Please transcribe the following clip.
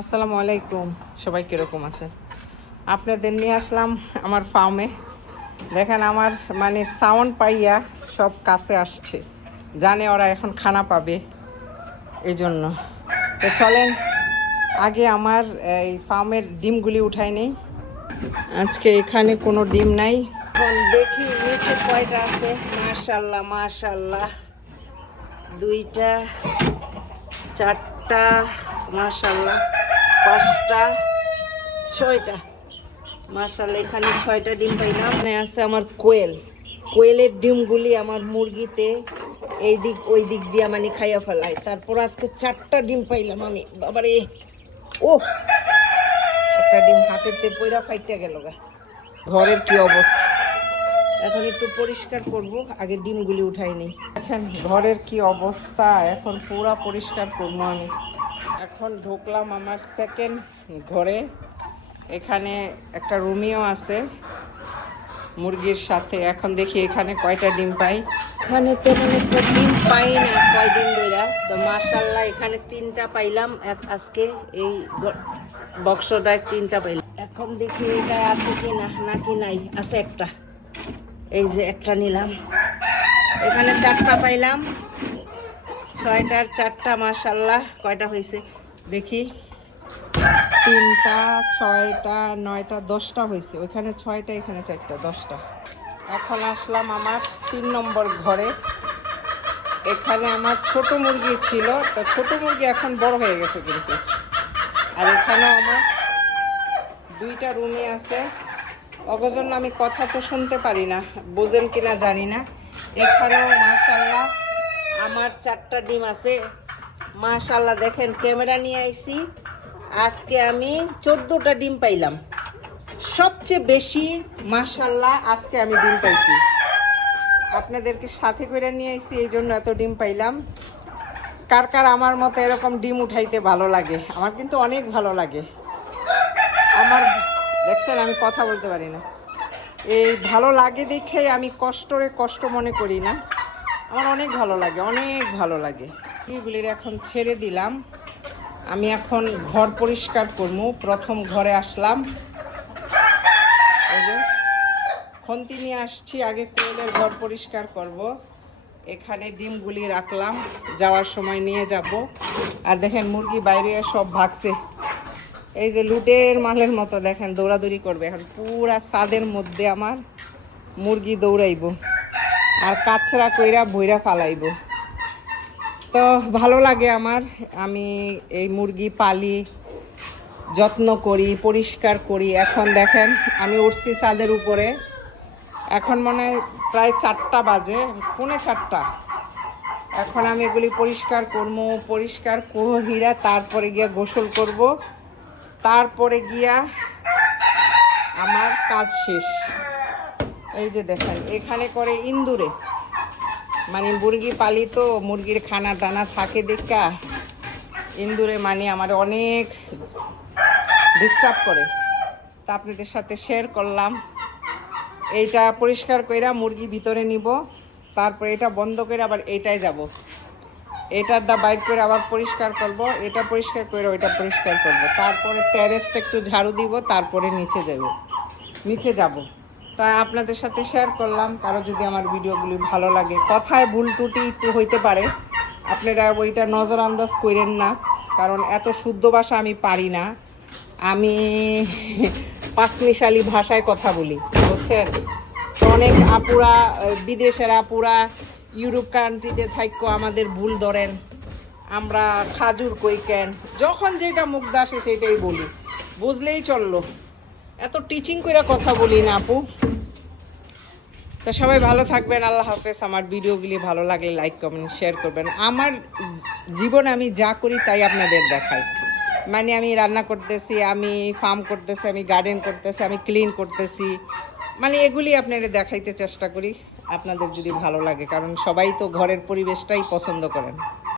আসসালামু আলাইকুম, সবাই কিরকম আছে? আপনাদের নিয়ে আসলাম আমার ফার্মে। দেখেন আমার সাউন্ড পাইয়া সব কাছে আসছে, জানে ওরা এখন খানা পাবে, এই জন্য। তো চলেন আগে আমার এই ফার্মের ডিমগুলি উঠাই নেই। আজকে এখানে কোনো ডিম নাই। এখন দেখি নিচে কয়টা আছে। মাশাল্লাহ মাশাল্লাহ, 2টা 4টা, মাশাল্লাহ 5টা 6টা, মাশাল্লাহ এখানে 6টা ডিম পাইলাম। এখানে আছে আমার কোয়েলের ডিমগুলি আমার মুরগিতে এই দিক ওই দিক দিয়ে খাইয়া ফেলায়। তারপর আজকে 4টা ডিম পাইলাম আমি। বাবারে, ও একটা ডিম হাতেতে পয়রা ফাইটা গেল গা। ঘরের কি অবস্থা, এখন একটু পরিষ্কার করব, আগে ডিমগুলি উঠাই নি। দেখেন ঘরের কি অবস্থা, এখন পুরা পরিষ্কার করবো আমি। এখন ঢুকলাম আমার সেকেন্ড ঘরে। এখানে একটা রুমিও আছে মুরগির সাথে। এখন দেখি এখানে কয়টা ডিম পাই। এখানে তেমন একটা ডিম পাই না কয়দিন ধরে। তো মাশাল্লাহ এখানে 3টা পাইলাম আজকে। এই বক্সটায় 3টা পাইলাম। এখন দেখি এটা আছে কি না, নাকি নাই। আছে একটা, এই যে একটা নিলাম। এখানে 4টা পাইলাম, 6টার 4টা, মাশাল্লাহ। কয়টা হয়েছে দেখি, 3টা 6টা 9টা 10টা হয়েছে। ওইখানে 6টা, এখানে 4টা, 10টা। এখন আসলাম আমার 3 নম্বর ঘরে। এখানে আমার ছোট মুরগি ছিল, তো ছোট মুরগি এখন বড় হয়ে গেছে কিন্তু। আর এখানেও আমার 2টা রুমে আছে। অগজন্য আমি কথা তো শুনতে পারি না, বোঝেন কিনা জানি না। এখানেও মাশাল্লাহ আমার 4টা ডিম আছে। মাশাল্লাহ দেখেন, ক্যামেরা নিয়ে আইছি। আজকে আমি 14টা ডিম পাইলাম। সবচেয়ে বেশি মাশাল্লাহ আজকে আমি ডিম পাইছি। আপনাদেরকে সাথে করে নিয়ে আইছি, এই জন্য এত ডিম পাইলাম। কার কার আমার মতো এরকম ডিম উঠাইতে ভালো লাগে? আমার কিন্তু অনেক ভালো লাগে। আমার দেখছেন আমি কথা বলতে পারি না, এই ভালো লাগে দেখে আমি কষ্ট মনে করি না। আমার অনেক ভালো লাগে, অনেক ভালো লাগে। এগুলির এখন ছেড়ে দিলাম। আমি এখন ঘর পরিষ্কার করবো। প্রথম ঘরে আসলাম, এই যে খন্তি নিয়ে আসছি। আগে কোয়েলের ঘর পরিষ্কার করব। এখানে ডিমগুলি রাখলাম, যাওয়ার সময় নিয়ে যাব। আর দেখেন মুরগি বাইরে সব ভাগছে, এই যে লুটের মালের মতো। দেখেন দৌড়াদৌড়ি করবে। এখন পুরা ছাদের মধ্যে আমার মুরগি দৌড়াইব আর কাচরা কইরা ভইরা ফালাইব। তো ভালো লাগে আমার। আমি এই মুরগি পালি, যত্ন করি, পরিষ্কার করি। এখন দেখেন আমি উঠছি ছাদের উপরে। এখন মনে হয় প্রায় 4টা বাজে, 3:45। এখন আমি এগুলি পরিষ্কার করবো। পরিষ্কার করিয়া তারপরে গিয়া গোসল করব। তারপরে গিয়া আমার কাজ শেষ। এই যে দেখেন এখানে করে ইন্দুরে, মুরগি পালি তো, মুরগির খানা টানা থাকে দেখা ইন্দুরে আমার অনেক ডিস্টার্ব করে। তা আপনাদের সাথে শেয়ার করলাম। এইটা পরিষ্কার কইরা মুরগি ভিতরে নিব, তারপর এটা বন্ধ করে আবার এইটাই যাব। এটারটা বাইর করে আবার পরিষ্কার করব, এটা পরিষ্কার করে ওইটা পরিষ্কার করব। তারপরে টেরেসটা একটু ঝাড়ু দিব, তারপরে নিচে যাব। তাই আপনাদের সাথে শেয়ার করলাম। কারো যদি আমার ভিডিওগুলি ভালো লাগে, কথায় ভুল ত্রুটি একটু হইতে পারে, আপনারা ওইটা নজর আন্দাজ করেন না। কারণ এত শুদ্ধ ভাষা আমি পারি না। আমি পাঁচমিশালি ভাষায় কথা বলি, বুঝছেন? তো অনেক আপুরা, বিদেশের আপুরা ইউরোপ কান্ট্রিতে থাকো আমাদের ভুল ধরেন। আমরা খাজুর কই কেন, যখন যেটা মুখ আসে সেটাই বলি, বুঝলেই চললো। এত টিচিং করে কথা বলি না আপু। তো সবাই ভালো থাকবেন, আল্লাহ হাফেজ। আমার ভিডিওগুলি ভালো লাগলে লাইক কমেন্ট শেয়ার করবেন। আমার জীবনে আমি যা করি তাই আপনাদের দেখাই। আমি রান্না করতেছি, আমি ফার্ম করতেছি, আমি গার্ডেন করতেছি, আমি ক্লিন করতেছি, এগুলি আপনাদের দেখাইতে চেষ্টা করি। আপনাদের যদি ভালো লাগে, কারণ সবাই তো ঘরের পরিবেশটাই পছন্দ করেন।